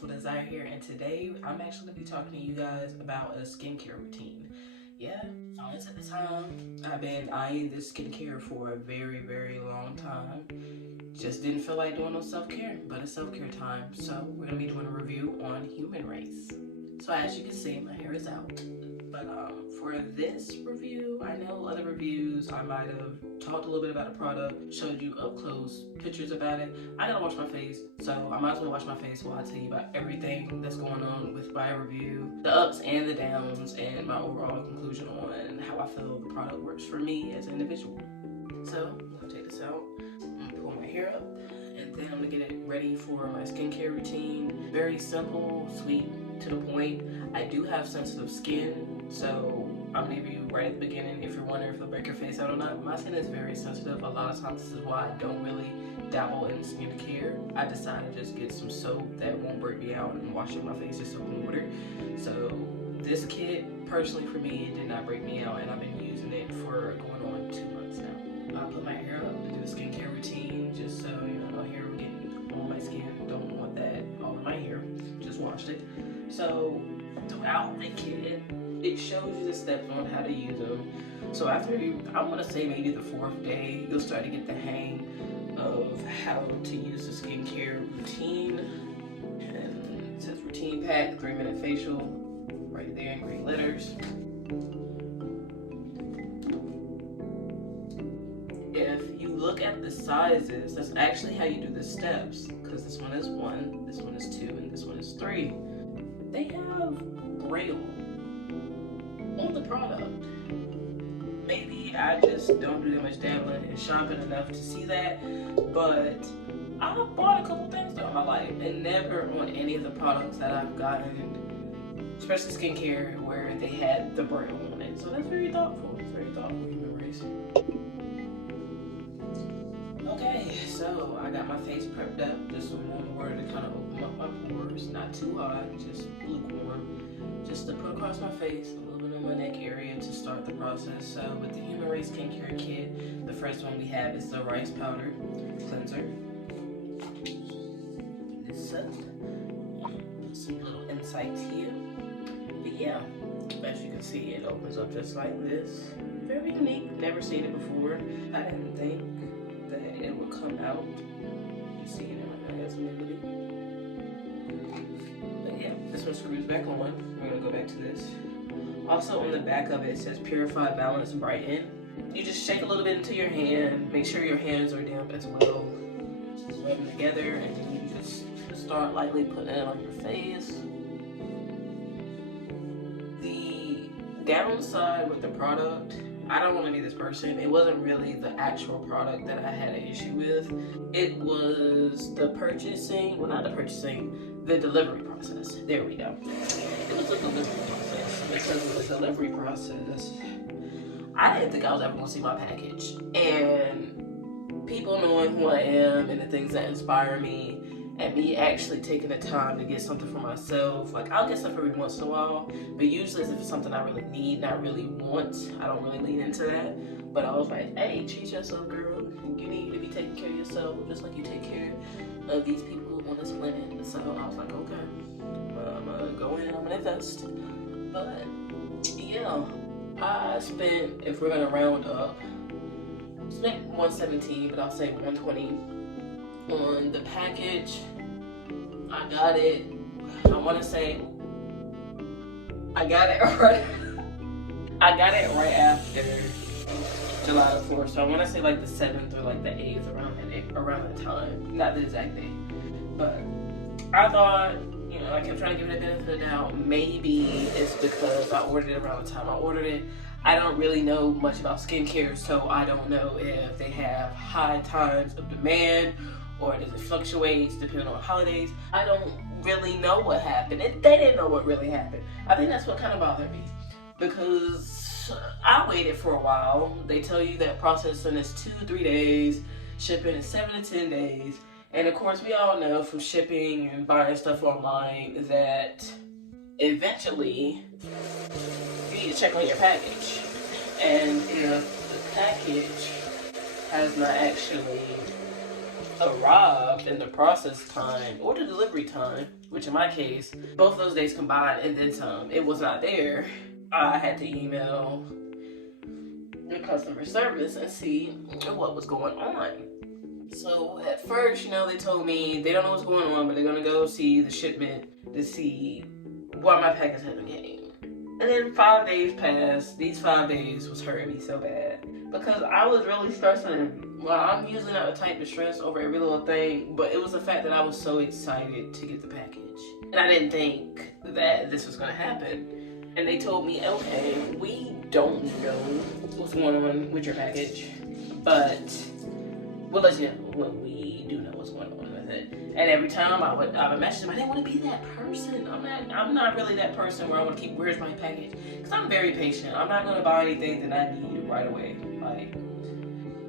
Wonderful Desire here, and today I'm actually going to be talking to you guys about a skincare routine. Yeah, since at the time, I've been eyeing this skincare for a very long time. Just didn't feel like doing no self-care, but it's self-care time. So we're going to be doing a review on Humanrace. So as you can see, my hair is out. But for this review, I know other reviews, I might have talked a little bit about the product, showed you up close pictures about it. I gotta wash my face, so I might as well wash my face while I tell you about everything that's going on with my review, the ups and the downs, and my overall conclusion on how I feel the product works for me as an individual. So I'm gonna take this out, I'm gonna pull my hair up, and then I'm gonna get it ready for my skincare routine. Very simple, sweet, to the point. I do have sensitive skin, so I'll leave you right at the beginning if you're wondering if it'll break your face out or not. My skin is very sensitive. A lot of times this is why I don't really dabble in skincare. I decided to just get some soap that won't break me out and washing my face with soap and water. So this kit, personally for me, it did not break me out, and I've been using it for going on 2 months now. I put my hair up to do a skincare routine just so no hair will get on my skin. Don't want that all in my hair. Just washed it. So throughout the kit, it shows you the steps on how to use them. So after I want to say maybe the 4th day, you'll start to get the hang of how to use the skincare routine. And it says routine pack, 3-minute facial, right there in green letters. If you look at the sizes, that's actually how you do the steps, because this one is 1, this one is 2, and this one is 3. They have Braille on the product. Maybe I just don't do that much dabbling and shopping enough to see that, but I've bought a couple things throughout my life, and never on any of the products that I've gotten, especially skincare, where they had the Braille on it. So that's very thoughtful. It's very thoughtful, Humanrace. Okay, so I got my face prepped up, just some warm water to kind of open up my pores, not too hot, just lukewarm, just to put across my face, a little bit of my neck area to start the process. So with the Humanrace skincare kit, the first one we have is the rice powder cleanser. This up, put some little insights here. But yeah, as you can see, it opens up just like this. Very unique, never seen it before. I didn't think that it would come out. You see it in my eyes a little bit. But yeah, this one screws back on. We're gonna go back to this. Also on the back of it, it says Purify, Balance, Brighten. You just shake a little bit into your hand. Make sure your hands are damp as well. Just rub them together, and then you just start lightly putting it on your face. The downside with the product, I don't want to be this person. It wasn't really the actual product that I had an issue with. It was the purchasing, well not the purchasing, the delivery process. There we go. It was the delivery process. Because of the delivery process, I didn't think I was ever going to see my package. And people knowing who I am and the things that inspire me, and me actually taking the time to get something for myself. Like, I'll get stuff every once in a while, but usually if it's something I really need, not really want, I don't really lean into that. But I was like, hey, treat yourself, girl. You need to be taking care of yourself just like you take care of these people on this planet. So I was like, okay, I'm gonna go in, I'm gonna invest. But yeah, I spent, if we're gonna round up, spent 117, but I'll say 120 on the package. I got it, I want to say I got it right right after July the 4th, so I want to say like the 7th or like the 8th, around that time, not the exact date. But I thought, I kept trying to give it a benefit of the doubt. Maybe it's because I ordered it around the time I ordered it. I don't really know much about skincare, so I don't know if they have high times of demand or does it fluctuate depending on holidays. I don't really know what happened. They didn't know what really happened. I think that's what kind of bothered me, because I waited for a while. They tell you that processing is 2-3 days, shipping is 7 to 10 days. And of course, we all know from shipping and buying stuff online that eventually you need to check on your package. And if the package has not actually arrived and the process time or the delivery time, which in my case, both those days combined and then some, it was not there. I had to email the customer service and see what was going on. So at first, they told me they don't know what's going on, but they're gonna go see the shipment to see why my package hasn't came. And then 5 days passed. These 5 days was hurting me so bad because I was really stressing. Well, I'm usually not the type to stress over every little thing, but it was the fact that I was so excited to get the package. And I didn't think that this was gonna happen. And they told me, okay, we don't know what's going on with your package, but we'll let you know when we do know what's going on with it. And every time I would message them, I didn't want to be that person. I'm not really that person where I want to keep, where's my package? Because I'm very patient. I'm not going to buy anything that I need right away.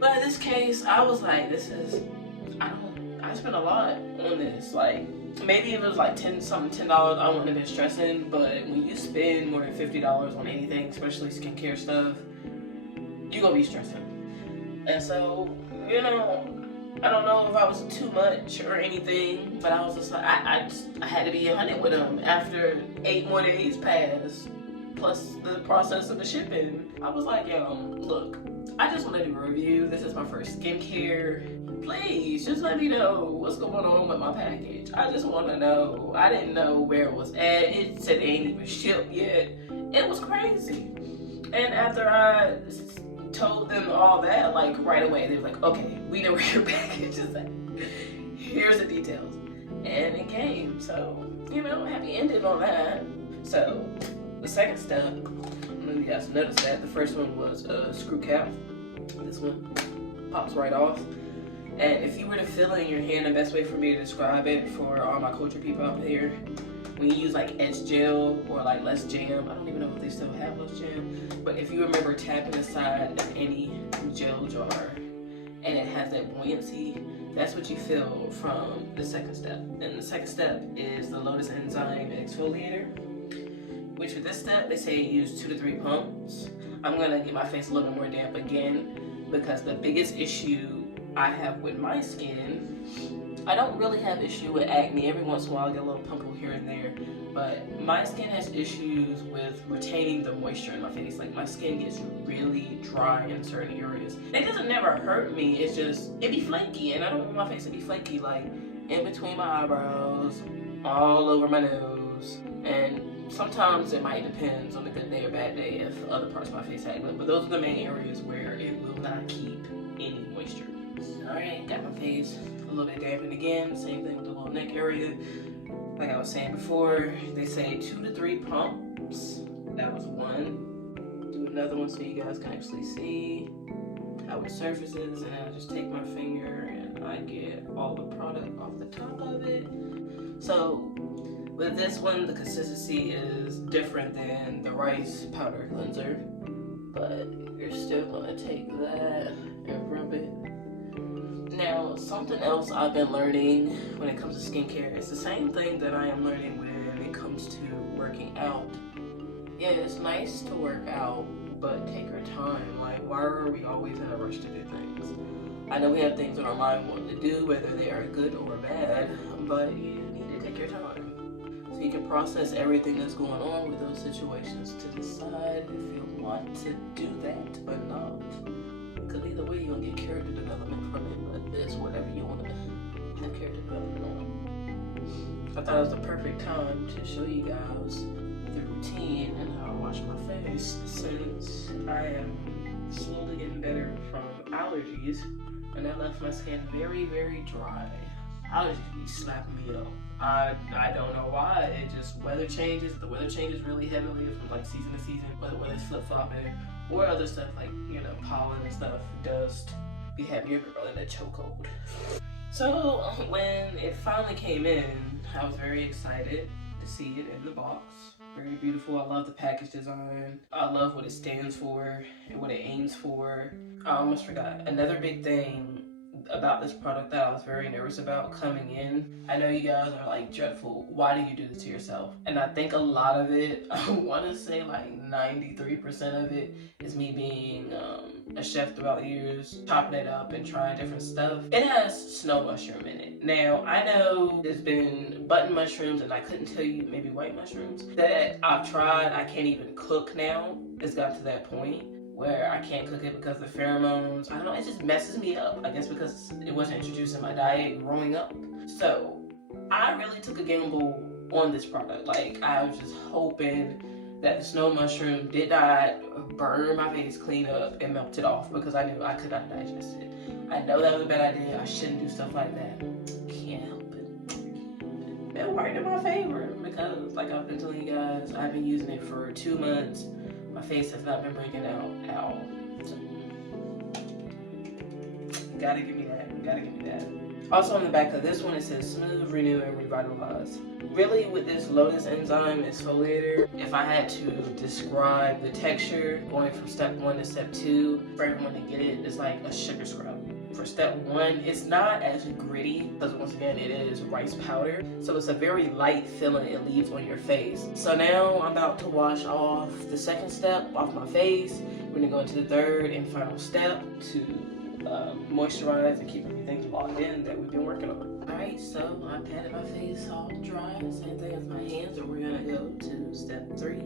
But in this case, I was like, I spent a lot on this. Maybe if it was like $10, I wouldn't have been stressing. But when you spend more than $50 on anything, especially skincare stuff, you're going to be stressing. And so, I don't know if I was too much or anything, but I was just like, I had to be 100 with them after 8 more days passed, plus the process of the shipping. I was like, yo, look, I just want to do a review. This is my first skincare. Please, just let me know what's going on with my package. I just want to know. I didn't know where it was at. It said it ain't even shipped yet. It was crazy. And after I told them all that, right away, they were like, okay, we know where your package is at. Here's the details. And it came. So, happy ending on that. So, the second step, you guys noticed that the first one was a screw cap. This one pops right off. And if you were to fill in your hand, the best way for me to describe it for all my culture people out there, when you use etch gel or less jam, I don't even know if they still have less jam, but if you remember tapping the side of any gel jar and it has that buoyancy, that's what you feel from the second step. And the second step is the Lotus Enzyme Exfoliator, which for this step, they say use 2 to 3 pumps. I'm gonna get my face a little bit more damp again because the biggest issue I have with my skin, I don't really have issue with acne. Every once in a while I get a little pimple here and there, but my skin has issues with retaining the moisture in my face. My skin gets really dry in certain areas. It doesn't never hurt me, it's just, it be flaky, and I don't want my face to be flaky, in between my eyebrows, all over my nose, and sometimes it might depend on a good day or bad day if other parts of my face have it, but those are the main areas where it will not keep any moisture. Alright, got my face a little bit dampened again. Same thing with the little neck area. Like I was saying before, they say 2 to 3 pumps. That was one. Do another one so you guys can actually see how it surfaces. And I just take my finger and I get all the product off the top of it. So with this one, the consistency is different than the rice powder cleanser. But you're still gonna take that and rub it. Now, something else I've been learning when it comes to skincare, it's the same thing that I am learning when it comes to working out. Yeah, it's nice to work out, but take your time. Why are we always in a rush to do things? I know we have things on our mind we want to do, whether they are good or bad, but you need to take your time. So you can process everything that's going on with those situations to decide if you want to do that or not. Because either way, you're going to get character development from it, but it's whatever you want to have character development on. I thought it was the perfect time to show you guys the routine and how I wash my face, since I am slowly getting better from allergies, and that left my skin very, very dry. Allergies be slapping me up. I don't know why. It just, weather changes. The weather changes really heavily from season to season, whether it's flip-flopping or other stuff pollen and stuff, dust, be having your girl in a chokehold. So when it finally came in, I was very excited to see it in the box. Very beautiful. I love the package design. I love what it stands for and what it aims for. I almost forgot. Another big thing about this product that I was very nervous about coming in. I know you guys are like, dreadful, why do you do this to yourself? And I think a lot of it, I want to say like 93% of it is me being a chef throughout the years, chopping it up and trying different stuff. It has snow mushroom in it. Now, I know there's been button mushrooms, and I couldn't tell you, maybe white mushrooms, that I've tried. I can't even cook now. It's gotten to that point where I can't cook it because of the pheromones. I don't know, it just messes me up. I guess because it wasn't introduced in my diet growing up. So I really took a gamble on this product. Like, I was just hoping that the snow mushroom did not burn my face clean up and melt it off, because I knew I could not digest it. I know that was a bad idea. I shouldn't do stuff like that. Can't help it. It worked in my favor because, like I've been telling you guys, I've been using it for 2 months. My face has not been breaking out at all. So, gotta give me that. Also on the back of this one, it says smooth, renew, and revitalize. Really, with this lotus enzyme exfoliator, if I had to describe the texture going from step 1 to step 2, for everyone to get it, it's like a sugar scrub. For step 1, it's not as gritty because, once again, it is rice powder. So it's a very light feeling it leaves on your face. So now I'm about to wash off the second step off my face. We're gonna go into the third and final step to moisturize and keep everything locked in that we've been working on. Alright, so I patted my face all dry, same thing as my hands, and we're gonna go to step 3,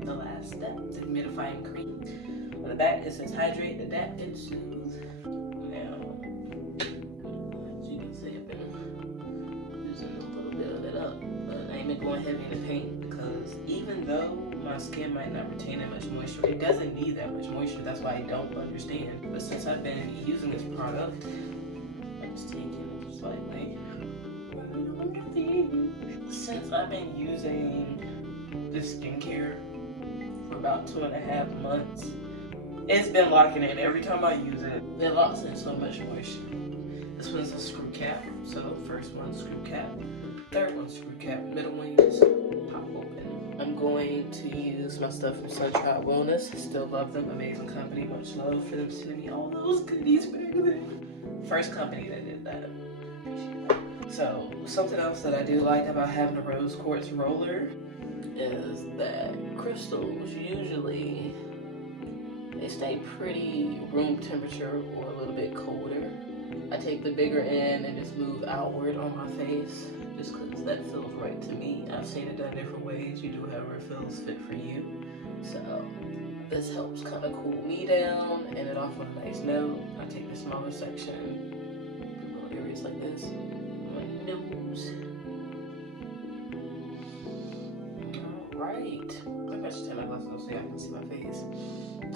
the last step, the humidifying cream. On the back it says hydrate, adapt, and soothe. Now, as you can see, I've been using a little bit of it up, but I ain't been going heavy in the paint because even though my skin might not retain that much moisture, it doesn't need that much moisture. That's why I don't understand. But since I've been using this product, I'm just taking it slightly. Since I've been using this skincare for about 2.5 months, it's been locking in. Every time I use it, it locks in so much moisture. This one's a screw cap. So first one's screw cap, third one's screw cap, middle one you just pop open. I'm going to use my stuff from Sunshine Wellness. Still love them, amazing company. Much love for them sending me all those goodies back then. First company that did that. So something else that I do like about having a rose quartz roller is that crystals usually, they stay pretty room temperature or a little bit colder. I take the bigger end and just move outward on my face, just because that feels right to me. I've seen it done different ways. You do however it feels fit for you. So this helps kind of cool me down, and it off on a nice note. I take the smaller section, little areas like this, my nose. Alright, maybe I should take my glasses off so y'all can see my face.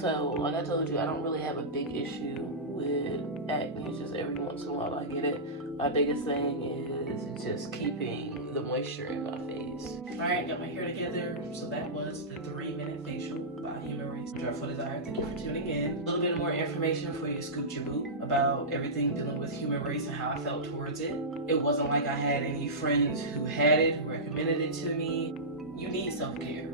So, like I told you, I don't really have a big issue with acne. It's just every once in a while I get it. My biggest thing is just keeping the moisture in my face. Alright, got my hair together. So that was the 3-minute facial by Humanrace. Dreadful Desire, thank you for tuning in. A little bit more information for you, Scoop Jaboo, about everything dealing with Humanrace and how I felt towards it. It wasn't like I had any friends who had it, who recommended it to me. You need self-care.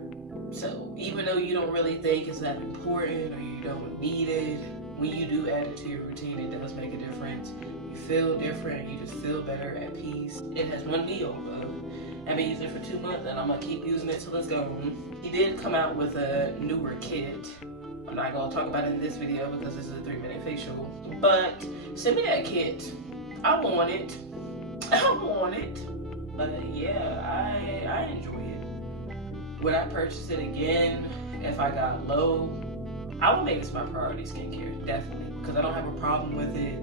So even though you don't really think it's that important or you don't need it, when you do add it to your routine, it does make a difference. You feel different, you just feel better, at peace. It has won me over. I've been using it for 2 months and I'm gonna keep using it till it's gone. He did come out with a newer kit. I'm not gonna talk about it in this video because this is a 3-minute facial, but send me that kit. I want it. I want it. But yeah, I enjoy it. Would I purchase it again if I got low? I would make this my priority skincare, definitely, because I don't have a problem with it.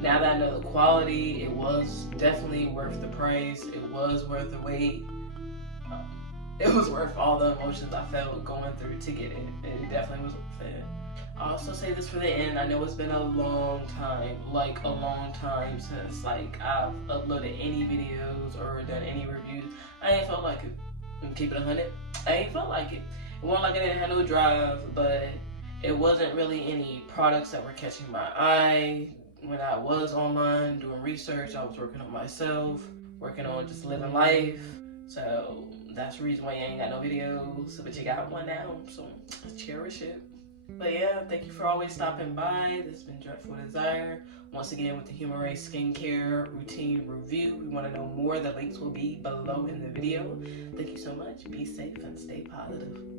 Now that I know the quality, it was definitely worth the price. It was worth the wait. It was worth all the emotions I felt going through to get it. It definitely was worth it. I'll also say this for the end. I know it's been a long time, like a long time since like I've uploaded any videos or done any reviews. I ain't felt like it. I'm keeping it 100. I ain't felt like it. It wasn't like I didn't have no drive, but it wasn't really any products that were catching my eye. When I was online doing research, I was working on myself, working on just living life. So that's the reason why you ain't got no videos, but you got one now, so cherish it. But yeah, thank you for always stopping by. This has been Dreadful Desire. Once again, with the Humanrace skincare routine review. We want to know more. The links will be below in the video. Thank you so much. Be safe and stay positive.